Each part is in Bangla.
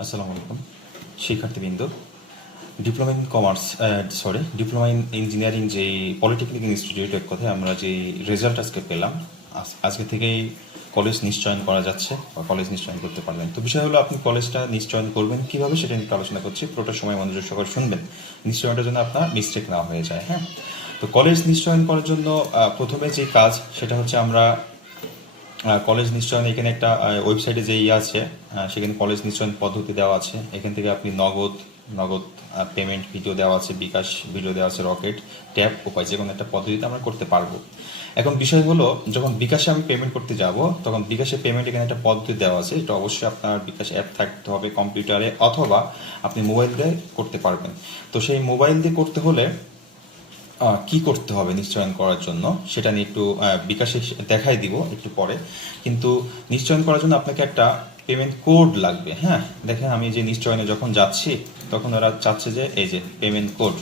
আসসালামু আলাইকুম, শিক্ষার্থীবৃন্দ। Diploma in commerce sorry diploma in engineering যে পলিটেকনিক ইনস্টিটিউট ইনস্টিটিউটের কথায় আমরা যে রেজাল্ট আজকে পেলাম, আজ- আজকে থেকেই কলেজ নিশ্চয়ন করা যাচ্ছে, বা কলেজ নিশ্চয়ন করতে পারবেন। তো বিষয় হলো, আপনি কলেজটা নিশ্চয়ন করবেন, কীভাবে সেটা নিয়ে আলোচনা করছি, পুরোটা সময় মনোযোগ সহকারে শুনবেন। নিশ্চয়নটার জন্য আপনার মিস্টেক না হয়ে যায় হ্যাঁ? তো কলেজ নিশ্চয়ন করার জন্য প্রথমে যে কাজ, সেটা হচ্ছে আমরা কলেজ নিশ্চয়ন এখানে একটা ওয়েবসাইটে যে ইয়ে আছে সেখানে কলেজ নিশ্চয়ন পদ্ধতি দেওয়া আছে। এখান থেকে আপনি নগদ নগদ পেমেন্ট ভিডিও দেওয়া আছে, বিকাশ ভিডিও দেওয়া আছে রকেট ট্যাপ উপায় যে কোনো একটা পদ্ধতিতে আমরা করতে পারব। এখন বিষয় হলো যখন বিকাশে আমি পেমেন্ট করতে যাব, তখন বিকাশে পেমেন্ট এখানে একটা পদ্ধতি দেওয়া আছে, এটা অবশ্যই আপনার বিকাশ অ্যাপ থাকতে হবে কম্পিউটারে অথবা আপনি মোবাইল দিয়ে করতে পারবেন। তো সেই মোবাইল দিয়ে করতে হলে কি করতে হবে নিশ্চয়ন করার জন্য, সেটা নিয়ে একটু বিকাশে দেখাই দিব একটু পরে। কিন্তু নিশ্চয়ন করার জন্য আপনাকে একটা পেমেন্ট কোড লাগবে হ্যাঁ? দেখেন আমি যে নিশ্চয়নে যখন যাচ্ছি, তখন ওরা চাচ্ছে যে, এই যে পেমেন্ট কোড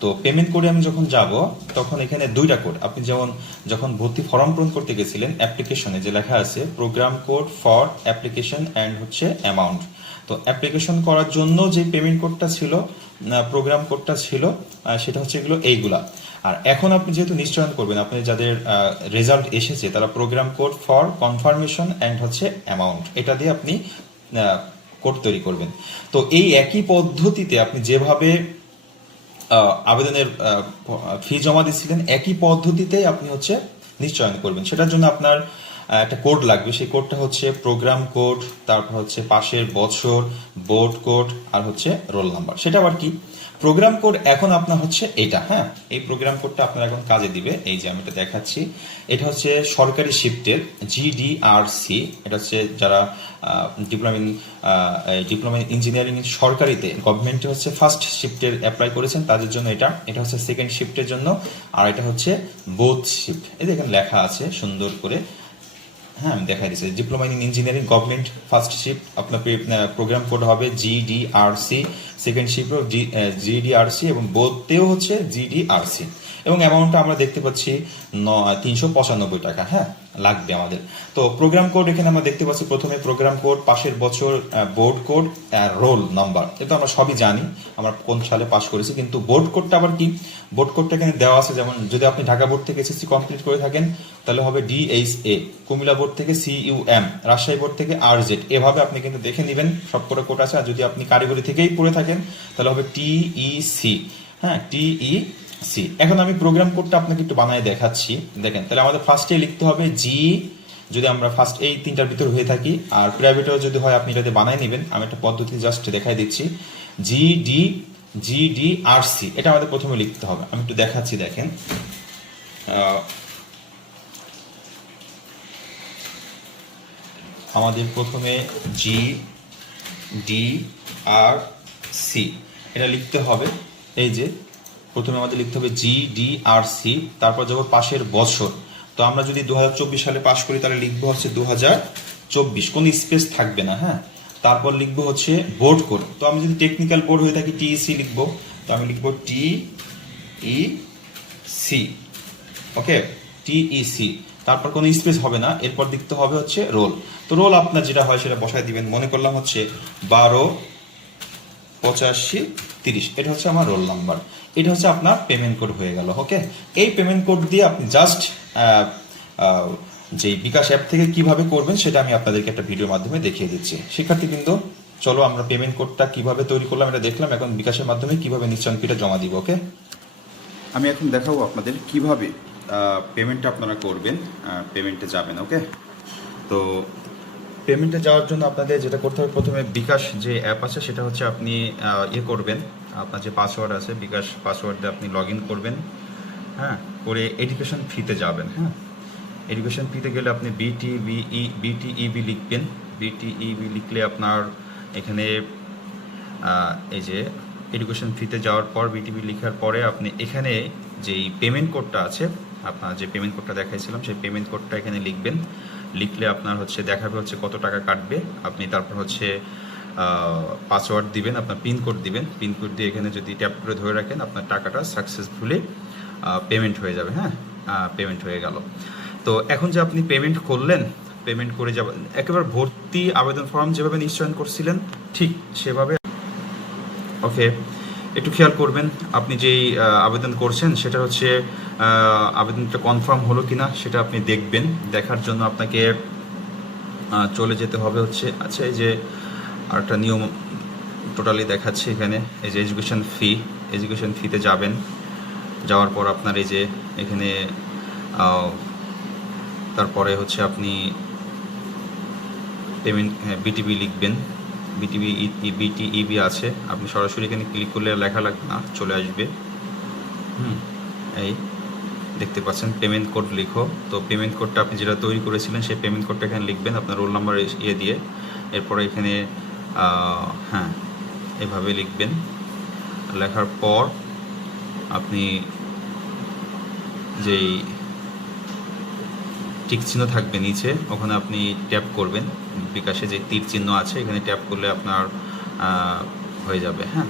তো পেমেন্ট কোডে আমি যখন যাব, তখন এখানে দুইটা কোড আপনি যেমন যখন ভর্তি ফর্ম পূরণ করতে গেছিলেন অ্যাপ্লিকেশনে যে লেখা আছে program code for application and হচ্ছে অ্যামাউন্ট তো অ্যাপ্লিকেশন করার জন্য যে পেমেন্ট কোডটা ছিল প্রোগ্রাম কোডটা ছিল সেটা হচ্ছে এগুলো, এইগুলা। আর এখন আপনি যেহেতু নিশ্চয়ন করবেন, আপনি যাদের রেজাল্ট এসেছে, তারা program code for confirmation and হচ্ছে অ্যামাউন্ট এটা দিয়ে আপনি কোড তৈরি করবেন। তো এই একই পদ্ধতিতে আপনি যেভাবে আবেদনের ফি জমা দিচ্ছিলেন একই পদ্ধতিতেই আপনি হচ্ছে নিশ্চয়ন করবেন। সেটার জন্য আপনার একটা কোড লাগবে। সেই কোডটা হচ্ছে প্রোগ্রাম কোড তারপর হচ্ছে পাশের বছর বোর্ড কোড আর হচ্ছে রোল নাম্বার সেটা আবার কি? প্রোগ্রাম কোড এখন আপনার হচ্ছে এটা হ্যাঁ? এই প্রোগ্রাম কোডটা আপনার এখন কাজে দিবে। এই যে আমি এটা দেখাচ্ছি, এটা হচ্ছে সরকারি শিফটের জিডিআরসি এটা হচ্ছে যারা ডিপ্লোমা ইন ডিপ্লোমা ইঞ্জিনিয়ারিং সরকারিতে গভর্নমেন্টে হচ্ছে ফার্স্ট শিফটের অ্যাপ্লাই করেছেন, তাদের জন্য এটা। এটা হচ্ছে সেকেন্ড শিফটের জন্য, আর এটা হচ্ছে বোথ শিফট এই দেখেন লেখা আছে সুন্দর করে হ্যাঁ দেখাই দিচ্ছি। Diploma in engineering government first shift আপনার প্রোগ্রাম কোড হবে জিডিআরসি সেকেন্ড শিফট জিডিআরসি এবং বোধতেও হচ্ছে জিডিআরসি এবং অ্যামাউন্টটা আমরা দেখতে পাচ্ছি ন, তিনশো পঁচানব্বই টাকা হ্যাঁ? লাগবে আমাদের। তো প্রোগ্রাম কোড এখানে আমরা দেখতে পাচ্ছি প্রথমে প্রোগ্রাম কোড পাশের বছর বোর্ড কোড রোল নাম্বার এটা আমরা সবই জানি, আমরা কোন সালে পাশ করেছি, কিন্তু বোর্ড কোডটা আবার কি? বোর্ড কোডটা এখানে দেওয়া আছে, যেমন যদি আপনি ঢাকা বোর্ড থেকে এসএসসি কমপ্লিট করে থাকেন, তাহলে হবে ডিএইচএ কুমিল্লা বোর্ড থেকে সিইউএম রাজশাহী বোর্ড থেকে আর জেড এভাবে আপনি কিন্তু দেখে নেবেন সব করে কোড আছে, আর যদি আপনি কারিগরি থেকেই পড়ে থাকেন, তাহলে হবে টিইসি হ্যাঁ টিই সি, এখন আমি প্রোগ্রাম কোডটা আপনাকে একটু বানায় দেখাচ্ছি। দেখেন, তাহলে আমাদের ফার্স্টে লিখতে হবে জি যদি আমরা ফার্স্ট এই তিনটার ভিতর হয়ে থাকি, আর প্রাইভেটেও যদি হয়, আপনি এটাতে বানায় নেবেন। আমি একটা পদ্ধতি জাস্ট দেখাই দিচ্ছি। G D G D R C এটা আমাদের প্রথমে লিখতে হবে। আমি একটু দেখাচ্ছি, দেখেন। আমাদের প্রথমে জি ডি আর সি এটা লিখতে হবে। এই যে প্রথমে আমাদের লিখতে হবে জি ডি আর সি তারপর যাব পাশের বছর। তো আমরা যদি দু হাজার চব্বিশ সালে পাশ করি, তাহলে লিখব হচ্ছে দু চব্বিশ। কোনো স্পেস থাকবে না হ্যাঁ? তারপর লিখব হচ্ছে বোর্ড কোড। তো আমি যদি টেকনিক্যাল বোর্ড হয়ে থাকি টিইসি লিখব। তো আমি লিখব টি ই সি ওকে? টিইসি তারপর কোনো স্পেস হবে না, এরপর লিখতে হবে হচ্ছে রোল। তো রোল আপনার যেটা হয়, সেটা বসায় দিবেন। মনে করলাম হচ্ছে বারো, পঁচাশি, তিরিশ। এটা হচ্ছে আমার রোল নাম্বার। এটা হচ্ছে আপনার পেমেন্ট কোড হয়ে গেল ওকে এই পেমেন্ট কোড দিয়ে আপনি জাস্ট যে বিকাশ অ্যাপ থেকে কীভাবে করবেন সেটা আমি আপনাদেরকে একটা ভিডিওর মাধ্যমে দেখিয়ে দিচ্ছি। শিক্ষার্থীবৃন্দ চলো আমরা পেমেন্ট কোডটা কীভাবে তৈরি করলাম এটা দেখলাম, এখন বিকাশের মাধ্যমে কীভাবে নিশ্চয়ন ফিটা জমা দিব ওকে আমি এখন দেখাবো আপনাদের কীভাবে পেমেন্টটা আপনারা করবেন পেমেন্টে যাবেন ওকে তো পেমেন্টে যাওয়ার জন্য আপনাদের যেটা করতে হবে, প্রথমে বিকাশ যে অ্যাপ আছে সেটা হচ্ছে আপনি ইয়ে করবেন আপনার যে পাসওয়ার্ড আছে, বিকাশ পাসওয়ার্ড দিয়ে আপনি লগ করবেন হ্যাঁ? করে এডুকেশন ফিতে যাবেন হ্যাঁ? এডুকেশন ফিতে গেলে আপনি বিটিবিই বিটিইবি লিখবেন। বিটিইবি লিখলে আপনার এখানে এই যে এডুকেশন ফিতে যাওয়ার পর বিটিবি লেখার পরে আপনি এখানে যেই পেমেন্ট কোডটা আছে, আপনার যে পেমেন্ট কোডটা দেখাইছিলাম, সেই পেমেন্ট কোডটা এখানে লিখবেন। লিখলে আপনার হচ্ছে, দেখাবে হচ্ছে কত টাকা কাটবে। আপনি তারপর হচ্ছে পাসওয়ার্ড দিবেন, আপনার পিন কোড দিবেন। পিন কোড দিয়ে এখানে যদি ট্যাপ করে ধরে রাখেন, আপনার টাকাটা সাকসেসফুলি পেমেন্ট হয়ে যাবে হ্যাঁ? পেমেন্ট হয়ে গেল। তো এখন যে আপনি পেমেন্ট করলেন পেমেন্ট করে যাব একেবারে ভর্তি আবেদন ফর্ম যেভাবে নিশ্চয়ন করছিলেন, ঠিক সেভাবে। ওকে, একটু খেয়াল করবেন, আপনি যেই আবেদন করছেন, সেটা হচ্ছে আবেদনটা কনফার্ম হলো কিনা, সেটা আপনি দেখবেন। দেখার জন্য আপনাকে চলে যেতে হবে হচ্ছে আচ্ছা এই যে আরেকটা নিয়ম টোটালি দেখাচ্ছে এখানে, এই যে এডুকেশন ফি এডুকেশন ফিতে যাবেন, যাওয়ার পর আপনার এই যে এখানে তারপরে হচ্ছে আপনি পেমেন্ট বিটিবি লিখবেন বিটিবি বিটিইবি আছে, আপনি সরাসরি এখানে ক্লিক করলে লেখা লাগবে না, চলে আসবে। হুম, এই দেখতে পাচ্ছেন পেমেন্ট কোড লিখো, তো পেমেন্ট কোডটা আপনি যেটা তৈরি করেছিলেন, সেই পেমেন্ট কোডটা এখানে লিখবেন, আপনার রোল নাম্বার ইয়ে দিয়ে, এরপরে এখানে হ্যাঁ এভাবে লিখবেন। লেখার পর আপনি যেই টিক চিহ্ন থাকবে নিচে, ওখানে আপনি ট্যাপ করবেন। বিকাশে যে তীর চিহ্ন আছে, এখানে ট্যাপ করলে আপনার হয়ে যাবে হ্যাঁ।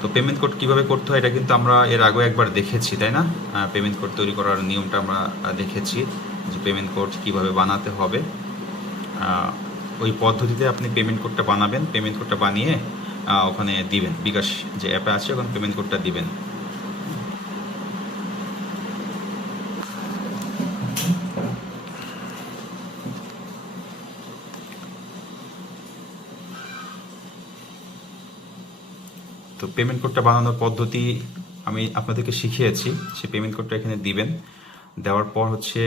তো পেমেন্ট কোড কীভাবে করতে হয়, এটা কিন্তু আমরা এর আগেও একবার দেখেছি, তাই না? পেমেন্ট কোড তৈরি করার নিয়মটা আমরা দেখেছি যে পেমেন্ট কোড কীভাবে বানাতে হবে। ওই পদ্ধতিতে আপনি পেমেন্ট কোডটা বানাবেন পেমেন্ট কোডটা বানিয়ে ওখানে দিবেন। বিকাশ যে অ্যাপে আছে, ওখানে পেমেন্ট কোডটা দিবেন। তো পেমেন্ট কোডটা বানানোর পদ্ধতি আমি আপনাদেরকে শিখিয়েছি। সে পেমেন্ট কোডটা এখানে দিবেন। দেওয়ার পর হচ্ছে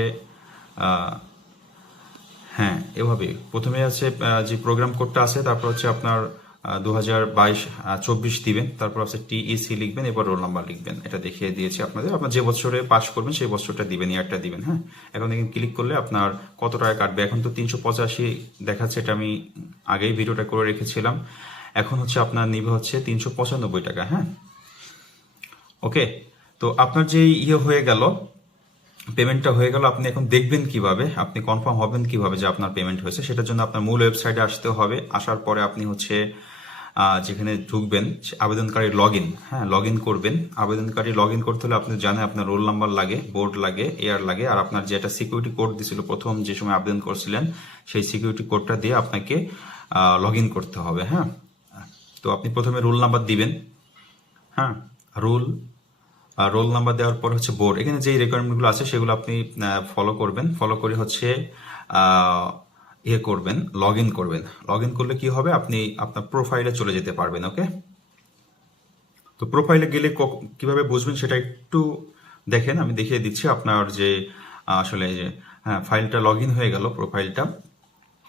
এভাবে। প্রথমে আছে যে প্রোগ্রাম কোডটা আছে, তারপর হচ্ছে আপনার দু হাজার বাইশ চব্বিশ দিবেন। তারপর হচ্ছে টিইসি লিখবেন এবার রোল নাম্বার লিখবেন। এটা দেখিয়ে দিয়েছি আপনাদের। আপনার যে বছরে পাস করবেন, সেই বছরটা দিবেন ইয়ারটা দিবেন হ্যাঁ? এখন এখানে ক্লিক করলে আপনার কত টাকা কাটবে? এখন তো তিনশো পঁচাশি দেখাচ্ছে, এটা আমি আগেই ভিডিওটা করে রেখেছিলাম। এখন হচ্ছে আপনার নিবে হচ্ছে তিনশো পঁচানব্বই টাকা হ্যাঁ? ওকে তো আপনার যে ইয়ে হয়ে গেল পেমেন্টটা হয়ে গেল, আপনি এখন দেখবেন কীভাবে, আপনি কনফার্ম হবেন কীভাবে যে আপনার পেমেন্ট হয়েছে। সেটার জন্য আপনার মূল ওয়েবসাইটে আসতে হবে। আসার পরে আপনি হচ্ছে যেখানে ঢুকবেন আবেদনকারী লগ ইন হ্যাঁ লগ ইন করবেন। আবেদনকারী লগ ইন করতে হলে আপনি জানেন আপনার রোল নাম্বার লাগে বোর্ড লাগে এয়ার লাগে, আর আপনার যেটা সিকিউরিটি কোড দিছিল, প্রথম যে সময় আবেদন করছিলেন, সেই সিকিউরিটি কোডটা দিয়ে আপনাকে লগ ইন করতে হবে হ্যাঁ। তো আপনি প্রথমে রোল নাম্বার দিবেন হ্যাঁ। রোল রোল নাম্বার দেওয়ার পর হচ্ছে বোর্ড এখানে যে রেকোয়ারমেন্টগুলো আছে সেগুলো আপনি ফলো করবেন। ফলো করে হচ্ছে ইয়ে করবেন লগ ইন করবেন। লগ ইন করলে কি হবে? আপনি আপনার প্রোফাইলে চলে যেতে পারবেন ওকে তো প্রোফাইলে গেলে কীভাবে বুঝবেন সেটা একটু দেখেন। আমি দেখিয়ে দিচ্ছি আপনার যে আসলে যে হ্যাঁ ফাইলটা লগ ইন হয়ে গেল প্রোফাইলটা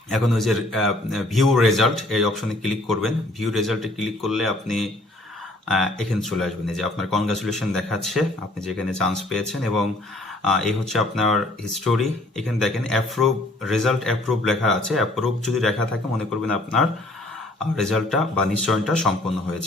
এখন ওই যে ভিউ রেজাল্ট এই অপশনে ক্লিক করবেন। ভিউ রেজাল্টে ক্লিক করলে আপনি এখানে চলে আসবেন। যে আপনার কনগ্রাচুলেশন দেখাচ্ছে, আপনি যেখানে চান্স পেয়েছেন এবং এই হচ্ছে আপনার হিস্টোরি এখানে দেখেন অ্যাপ্রুভ রেজাল্ট অ্যাপ্রুভ লেখা আছে। অ্যাপ্রুভ যদি লেখা থাকে, মনে করবেন আপনার রেজাল্টটা বা নিশ্চয়নটা সম্পন্ন হয়েছে।